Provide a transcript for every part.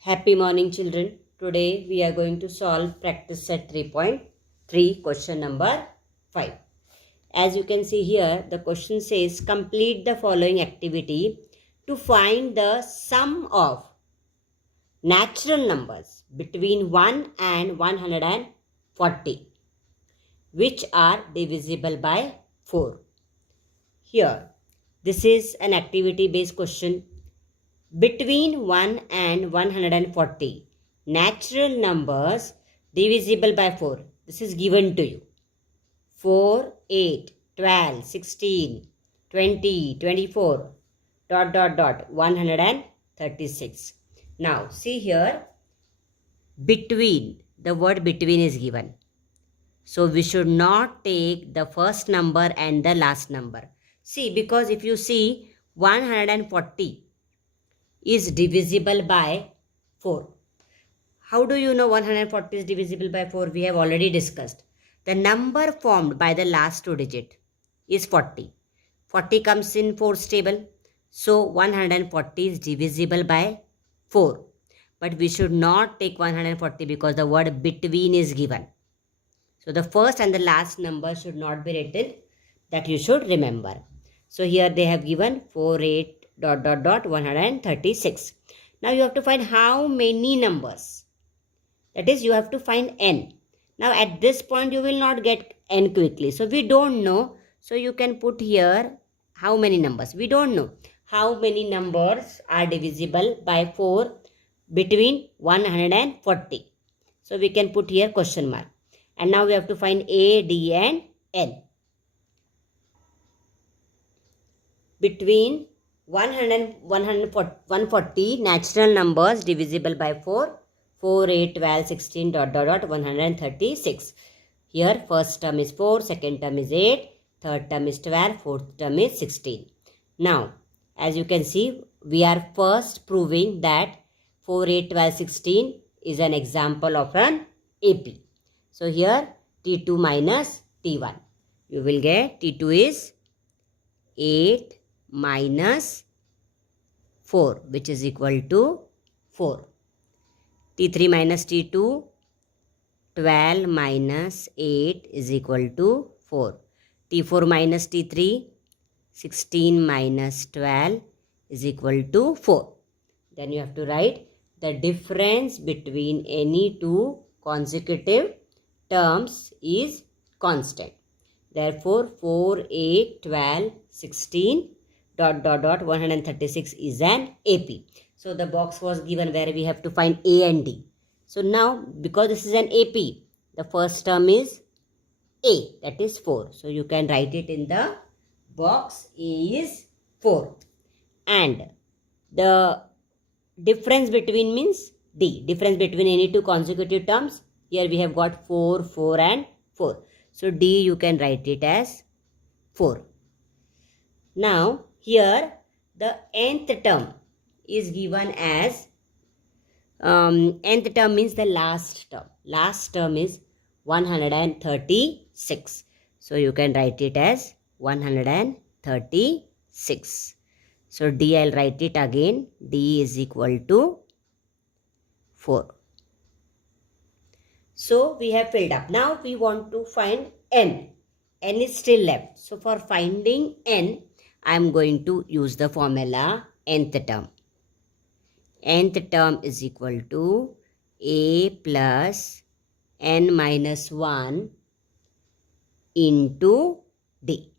Happy morning, children. Today we are going to solve practice set 3.3 question number 5. As you can see here, the question says complete the following activity to find the sum of natural numbers between 1 and 140 which are divisible by 4. Here, this is an activity based question. Between 1 and 140 natural numbers divisible by 4. This is given to you. 4, 8, 12, 16, 20, 24, dot, dot, dot, 136. Now, see here, between, the word between is given. So, we should not take the first number and the last number. See, because if you see 140 is divisible by 4. How do you know 140 is divisible by 4? We have already discussed. The number formed by the last two digit is 40. 40 comes in 4's table. So 140 is divisible by 4. But we should not take 140 because the word between is given. So the first and the last number should not be written. That you should remember. So here they have given 4, 8, dot, dot, dot, 136. Now you have to find how many numbers. That is, you have to find n. Now at this point you will not get n quickly. So we don't know. So you can put here how many numbers. We don't know how many numbers are divisible by 4 between 140. So we can put here question mark. And now we have to find a, d and n. Between 140 natural numbers divisible by 4, 4, 8, 12, 16, dot, dot, dot, 136. Here first term is 4, second term is 8, third term is 12, fourth term is 16. Now, as you can see, we are first proving that 4, 8, 12, 16 is an example of an AP. So here T2 minus T1. You will get T2 is 8 minus 4, which is equal to 4. T3 minus T2, 12 minus 8 is equal to 4. T4 minus T3, 16 minus 12 is equal to 4. Then you have to write the difference between any two consecutive terms is constant. Therefore, 4, 8, 12, 16, dot, dot, dot, 136 is an AP. So the box was given where we have to find A and D. So now, because this is an AP, the first term is A, that is 4. So you can write it in the box. A is 4. And the difference between means D. Difference between any two consecutive terms. Here we have got 4, 4 and 4. So D you can write it as 4. Now here the nth term is given as nth term means the last term. Last term is 136. So you can write it as 136. So D I'll write it again. D is equal to 4. So we have filled up. Now we want to find n. N is still left. So for finding n, I am going to use the formula nth term. Nth term is equal to a plus n minus 1 into d,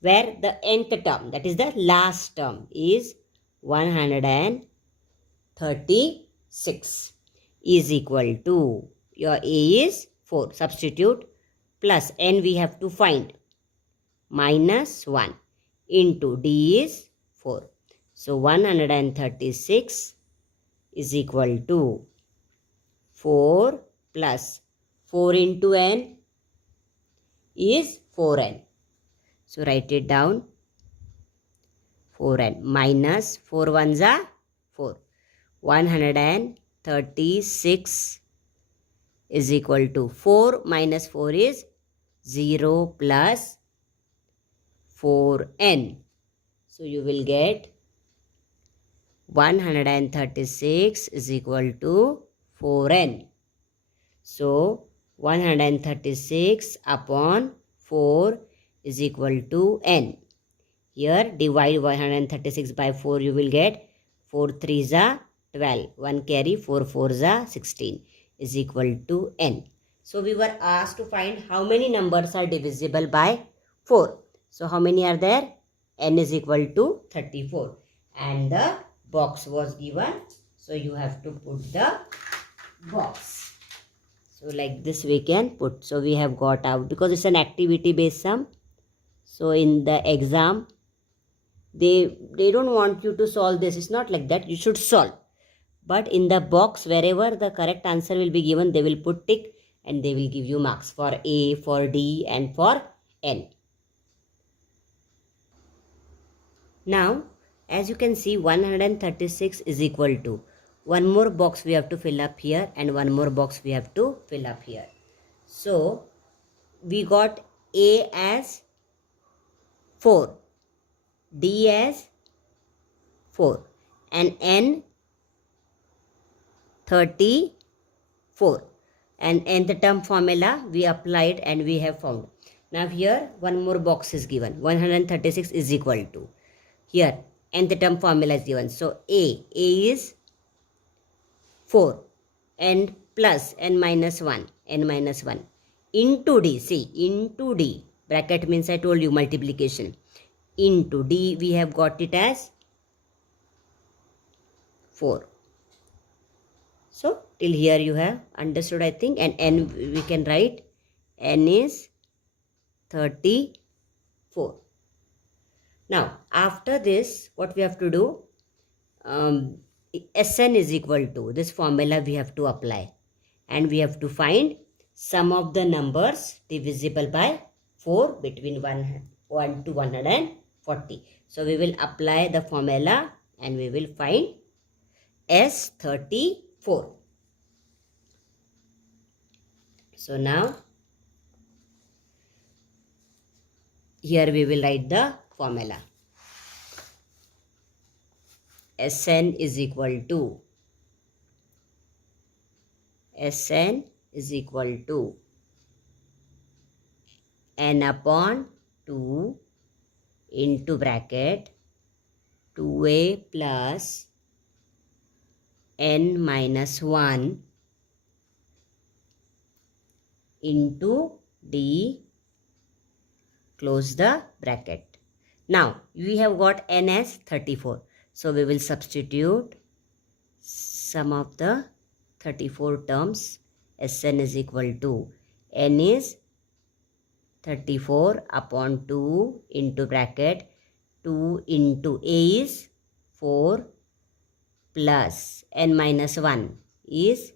where the nth term, that is the last term, is 136 is equal to, your a is 4, substitute, plus n we have to find, minus 1 into d is 4. So 136 is equal to 4 plus 4 into n is 4n. So write it down, 4n minus 4 ones are 4. 136 is equal to 4 minus 4 is 0 plus 4n. So you will get 136 is equal to 4n. So 136 upon 4 is equal to n. Here divide 136 by 4, you will get 4 3s are 12. 1 carry 4 4s are 16 is equal to n. So we were asked to find how many numbers are divisible by 4. So how many are there? N is equal to 34. And the box was given. So you have to put the box. So like this we can put. So we have got out, because it's an activity based sum. So in the exam, they don't want you to solve this. It's not like that. You should solve. But in the box, wherever the correct answer will be given, they will put tick and they will give you marks for A, for D and for N. Now, as you can see, 136 is equal to, one more box we have to fill up here and one more box we have to fill up here. So, we got A as 4, D as 4 and N 34, and nth term formula we applied and we have found. Now here one more box is given, 136 is equal to, here nth term formula is given. So A is 4 and plus n minus 1 into D. See, into D, bracket means I told you multiplication, into D we have got it as 4. So till here you have understood, I think. And n we can write, n is 34. Now after this, what we have to do, Sn is equal to, this formula we have to apply, and we have to find sum of the numbers divisible by 4 between 1 to 140. So we will apply the formula and we will find S34. So now here we will write the formula. Sn is equal to, Sn is equal to n upon 2 into bracket 2a plus n minus 1 into D, close the bracket. Now we have got n as 34. So we will substitute sum of the 34 terms. Sn is equal to, n is 34 upon 2 into bracket 2 into A is 4 plus n minus 1 is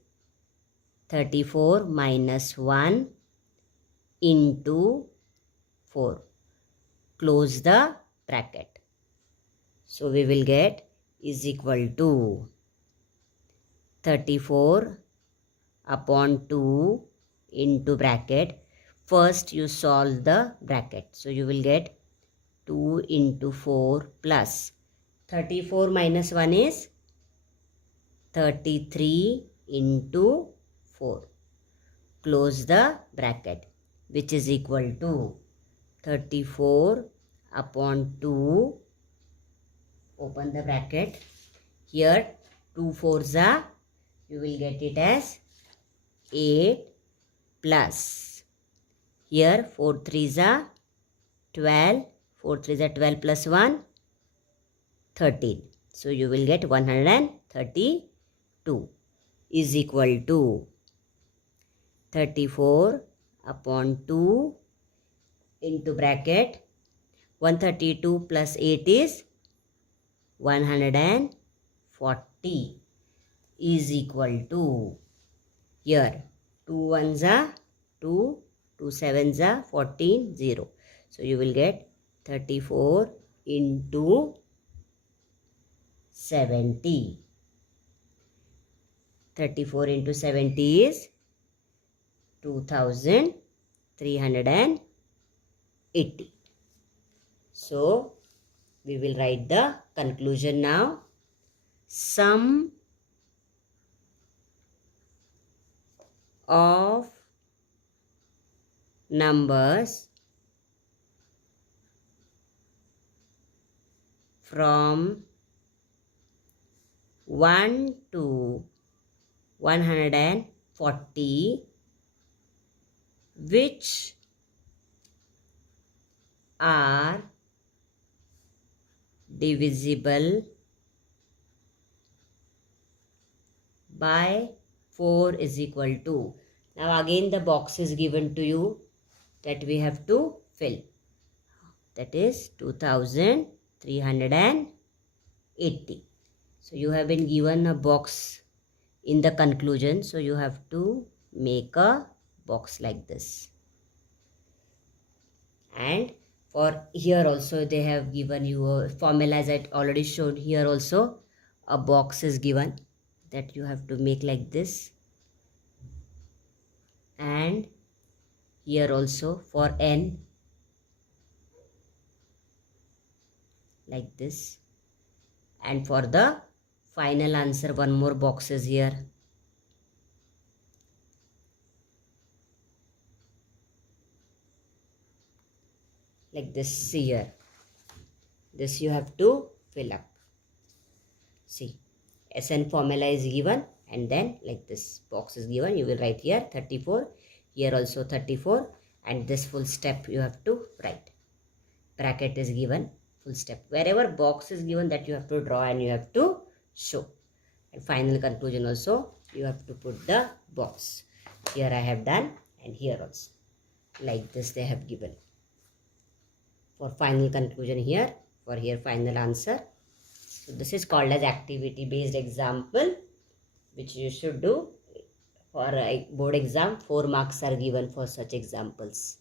34 minus 1 into 4. Close the bracket. So we will get is equal to 34 upon 2 into bracket. First you solve the bracket. So you will get 2 into 4 plus 34 minus 1 is 33 into 4. Close the bracket, which is equal to 34 upon 2, open the bracket. Here 2 4s are, you will get it as 8 plus, here 4 3s are 12, 4 3s are 12 plus 1, 13. So you will get 132 is equal to 34 upon 2 into bracket 132 plus 8 is 140 is equal to, here 2 1s are 2, 2 7s are 14, 0. So you will get 34 into 70. 34 into 70 is 2380. So we will write the conclusion now. sum of numbers from 1 to 140 which are divisible by 4 is equal to. Now again the box is given to you that we have to fill. That is 2380. So you have been given a box in the conclusion. So you have to make a box like this. And for here also they have given you a formula as I already showed. Here also a box is given that you have to make like this. And here also for n like this. And for the final answer, one more box is here. Like this here. This you have to fill up. See, SN formula is given and then like this box is given. You will write here 34. Here also 34. And this full step you have to write. Bracket is given. Full step. Wherever box is given that you have to draw and you have to show. And final conclusion also you have to put the box. Here I have done and here also. Like this they have given. For final conclusion here. For here final answer. So this is called as activity based example which you should do for a board exam. 4 marks are given for such examples.